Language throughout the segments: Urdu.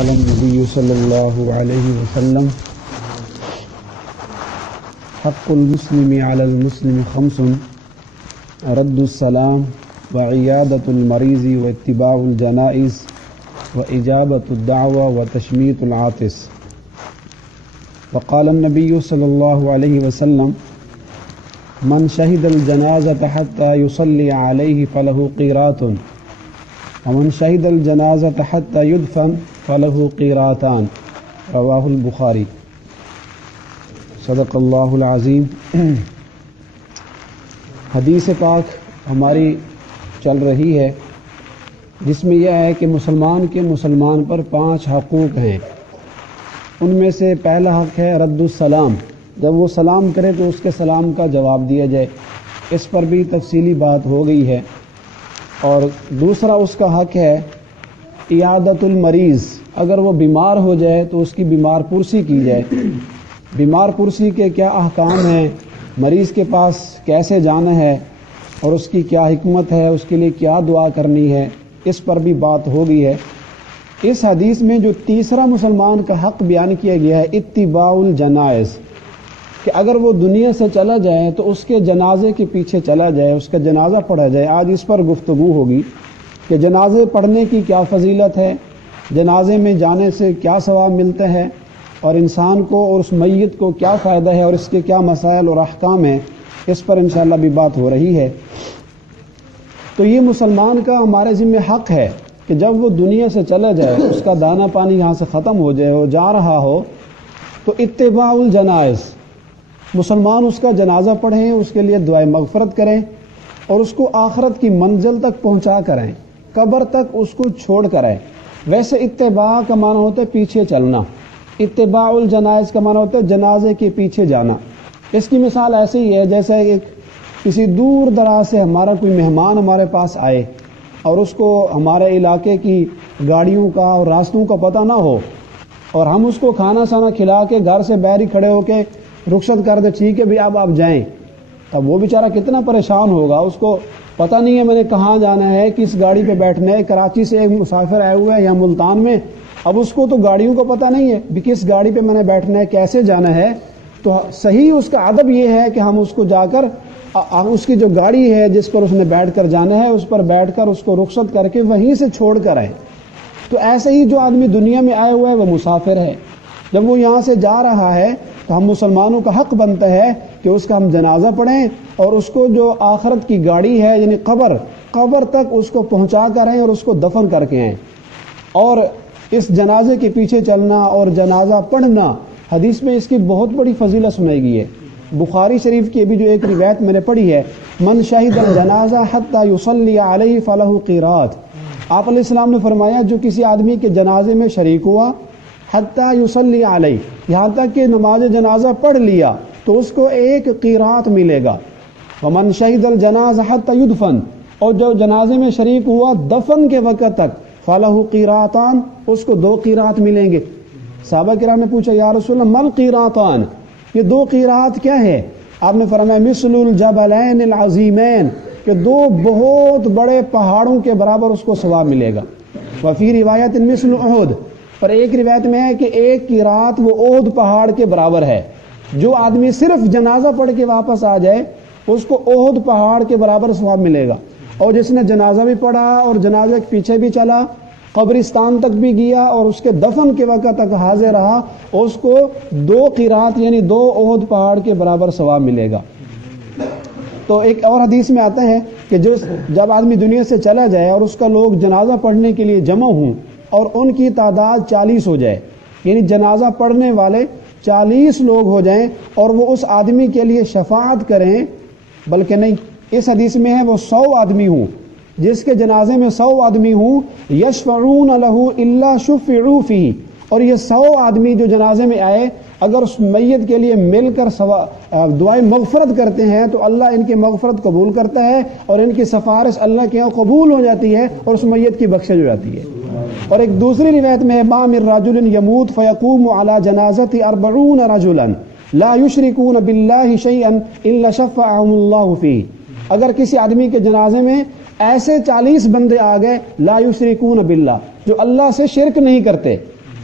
قال النبي صلى الله عليه وسلم حق المسلم على المسلم خمس رد السلام وعيادة المريض واتباع الجنائز وإجابة الدعوة وتشميت العاطس. وقال النبي صلى الله عليه وسلم من شهد الجنازة حتى يصلي عليه فله قيراط ومن شهد الجنازة حتى يدفن فله قيراطان. رواہ البخاری. صدق اللہ العظیم. حدیث پاک ہماری چل رہی ہے جس میں یہ ہے کہ مسلمان کے مسلمان پر 5 حقوق ہیں. ان میں سے پہلا حق ہے رد السلام. جب وہ سلام کرے تو اس کے سلام کا جواب دیا جائے. اس پر بھی تفصیلی بات ہو گئی ہے. اور دوسرا اس کا حق ہے عیادت المریض. اگر وہ بیمار ہو جائے تو اس کی بیمار پرسی کی جائے. بیمار پرسی کے کیا احکام ہیں، مریض کے پاس کیسے جانا ہے اور اس کی کیا حکمت ہے، اس کے لیے کیا دعا کرنی ہے، اس پر بھی بات ہو گئی ہے. اس حدیث میں جو تیسرا مسلمان کا حق بیان کیا گیا ہے اتباع الجنائز، کہ اگر وہ دنیا سے چلا جائے تو اس کے جنازے کے پیچھے چلا جائے، اس کا جنازہ پڑھا جائے. آج اس پر گفتگو ہوگی کہ جنازے پڑھنے کی کیا فضیلت ہے، جنازے میں جانے سے کیا ثواب ملتا ہے، اور انسان کو اور اس میت کو کیا فائدہ ہے اور اس کے کیا مسائل اور احکام ہیں. اس پر انشاءاللہ بھی بات ہو رہی ہے. تو یہ مسلمان کا ہمارے ذمہ حق ہے کہ جب وہ دنیا سے چلا جائے، اس کا دانا پانی یہاں سے ختم ہو جائے، وہ جا رہا ہو، تو اتباع الجنائز، مسلمان اس کا جنازہ پڑھیں، اس کے لیے دعائے مغفرت کریں اور اس کو آخرت کی منزل تک پہنچا کریں، قبر تک اس کو چھوڑ کریں. ویسے اتباع کا معنی ہوتا ہے پیچھے چلنا، اتباع الجنائز کا معنی ہوتا ہے جنازے کے پیچھے جانا. اس کی مثال ایسی ہی ہے جیسے کہ کسی دور دراز سے ہمارا کوئی مہمان ہمارے پاس آئے اور اس کو ہمارے علاقے کی گاڑیوں کا اور راستوں کا پتہ نہ ہو، اور ہم اس کو کھانا سانا کھلا کے گھر سے باہر ہی کھڑے ہو کے رخصت کر دے، ٹھیک ہے بھی اب آپ جائیں. اب وہ بیچارہ کتنا پریشان ہوگا، اس کو پتہ نہیں ہے میں نے کہاں جانا ہے، کس گاڑی پہ بیٹھنا ہے. کراچی سے ایک مسافر آئے ہوئے ہیں یا ملتان میں، اب اس کو تو گاڑیوں کا پتہ نہیں ہے بھی کس گاڑی پہ میں نے بیٹھنا ہے، کیسے جانا ہے. تو صحیح اس کا ادب یہ ہے کہ ہم اس کو جا کر اس کی جو گاڑی ہے جس پر اس نے بیٹھ کر جانا ہے اس پر بیٹھ کر اس کو رخصت کر کے وہیں سے چھوڑ کر آئیں. تو ایسے ہی جو آدمی دنیا میں آیا ہوا ہے وہ مسافر ہے. جب وہ یہاں سے جا رہا ہے تو ہم مسلمانوں کا حق بنتا ہے کہ اس کا ہم جنازہ پڑھیں اور اس کو جو آخرت کی گاڑی ہے یعنی قبر تک اس کو پہنچا کر آئیں اور اس کو دفن کر کے آئیں. اور اس جنازے کے پیچھے چلنا اور جنازہ پڑھنا، حدیث میں اس کی بہت بڑی فضیلت سنائی گئی ہے. بخاری شریف کی ابھی جو ایک روایت میں نے پڑھی ہے، من شہد الجنازہ حتی یصلی علیہ فلہ قیراط. آپ علیہ السلام نے فرمایا جو کسی آدمی کے جنازے میں شریک ہوا حتی یصلی علیہ، یہاں تک کہ نماز جنازہ پڑھ لیا، تو اس کو 1 قیراط ملے گا. ومن شہد الجنازہ حتی یدفن، اور جو جنازے میں شریک ہوا دفن کے وقت تک فلہ قیراطان، اس کو 2 قیراط ملیں گے. صحابہ کرام نے پوچھا یا رسول اللہ مل قیراطان، یہ 2 قیراط کیا ہے؟ آپ نے فرمایا مثل الجبلین العظیمین، کہ 2 بہت بڑے پہاڑوں کے برابر اس کو ثواب ملے گا. وفی روایت مثل احد، پر ایک روایت میں ہے کہ 1 قیراط وہ احد پہاڑ کے برابر ہے. جو آدمی صرف جنازہ پڑھ کے واپس آ جائے اس کو احد پہاڑ کے برابر ثواب ملے گا. اور جس نے جنازہ بھی پڑھا اور جنازے کے پیچھے بھی چلا، قبرستان تک بھی گیا اور اس کے دفن کے وقت تک حاضر رہا، اس کو 2 قیراط یعنی 2 احد پہاڑ کے برابر ثواب ملے گا. تو ایک اور حدیث میں آتا ہے کہ جب آدمی دنیا سے چلا جائے اور اس کا لوگ جنازہ پڑھنے کے لیے جمع ہوں اور ان کی تعداد 40 ہو جائے، یعنی جنازہ پڑھنے والے 40 لوگ ہو جائیں اور وہ اس آدمی کے لیے شفاعت کریں، بلکہ نہیں، اس حدیث میں ہے وہ 100 آدمی ہوں، جس کے جنازے میں 100 آدمی ہوں، یشفعون لہ الا شفعوا فیہ، اور یہ 100 آدمی جو جنازے میں آئے اگر اس میت کے لیے مل کر دعائیں مغفرت کرتے ہیں تو اللہ ان کی مغفرت قبول کرتا ہے اور ان کی سفارش اللہ کے یہاں قبول ہو جاتی ہے اور اس میت کی بخشش ہو جاتی ہے. اور ایک دوسری روایت میں ما من رجل یموت فیقوم علی جنازۃ 40 رجلا لا یشرکون باللہ شیئا الا شفعهم اللہ فیہ. اگر کسی آدمی کے جنازے میں ایسے 40 بندے آ گئے لا یشرکون باللہ، جو اللہ سے شرک نہیں کرتے،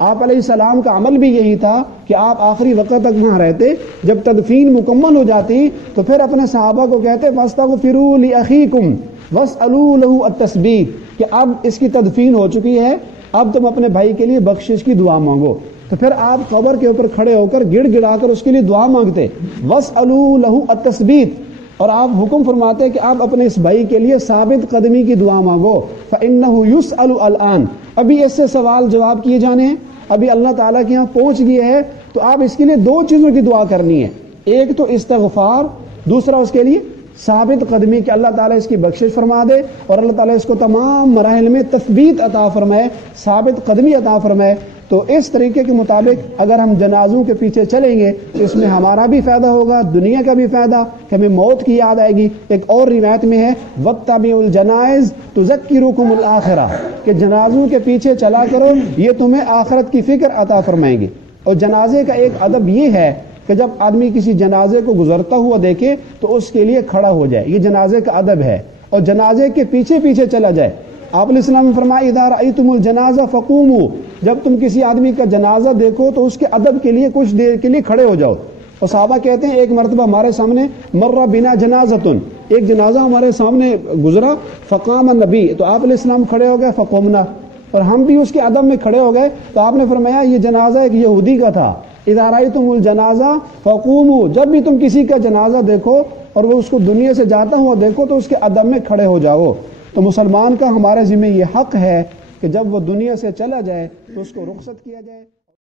آپ علیہ السلام کا عمل بھی یہی تھا کہ آپ آخری وقت تک وہاں رہتے، جب تدفین مکمل ہو جاتی تو پھر اپنے صحابہ کو کہتے فاستغفروا لأخیکم واسألوا له التثبیت، کہ اب اس کی تدفین ہو چکی ہے، اب تم اپنے بھائی کے لیے بخشش کی دعا مانگو۔ تو پھر آپ قبر کے اوپر کھڑے ہو کر گڑ گڑا کر اس کے لیے دعا مانگتے، واسألوا له التثبیت، اور آپ حکم فرماتے کہ آپ اپنے اس بھائی کے لیے ثابت قدمی کی دعا مانگو، فإنه يسأل الآن، ابھی اس سے سوال جواب کیے جانے ہیں، ابھی اللہ تعالیٰ کے یہاں پہنچ گئے ہے، تو آپ اس کے لیے دو چیزوں کی دعا کرنی ہے، ایک تو استغفار، دوسرا اس کے لیے ثابت قدمی کہ اللہ تعالیٰ اس کی بخشش فرما دے اور اللہ تعالیٰ اس کو تمام مراحل میں تثبیت عطا فرمائے، ثابت قدمی عطا فرمائے۔ تو اس طریقے کے مطابق اگر ہم جنازوں کے پیچھے چلیں گے تو اس میں ہمارا بھی فائدہ ہوگا، دنیا کا بھی فائدہ، کہ ہمیں موت کی یاد آئے گی۔ ایک اور روایت میں ہے وَاتَّبِعُوا الْجَنَائِزَ تُذَكِّرُكُمُ الْآخِرَةَ، کہ جنازوں کے پیچھے چلا کرو، یہ تمہیں آخرت کی فکر عطا فرمائیں گے۔ اور جنازے کا ایک ادب یہ ہے کہ جب آدمی کسی جنازے کو گزرتا ہوا دیکھے تو اس کے لیے کھڑا ہو جائے، یہ جنازے کا ادب ہے، اور جنازے کے پیچھے پیچھے چلا جائے۔ آپ علیہ السلام نے فرمایا اذا رأیتم الجنازہ فقوموا، جب تم کسی آدمی کا جنازہ دیکھو تو اس کے ادب کے لیے کچھ دیر کے لیے کھڑے ہو جاؤ۔ اور صحابہ کہتے ہیں ایک مرتبہ ہمارے سامنے مر بنا جنازتن، ایک جنازہ ہمارے سامنے گزرا، فقام النبی، تو آپ علیہ السلام کھڑے ہو گئے، فقومنا، اور ہم بھی اس کے ادب میں کھڑے ہو گئے، تو آپ نے فرمایا یہ جنازہ ایک یہودی کا تھا، اذا رأیتم الجنازہ فقوموا، جب بھی تم کسی کا جنازہ دیکھو اور وہ اس کو دنیا سے جاتا ہوا دیکھو تو اس کے ادب میں کھڑے ہو جاؤ۔ تو مسلمان کا ہمارے ذمہ یہ حق ہے کہ جب وہ دنیا سے چلا جائے تو اس کو رخصت کیا جائے۔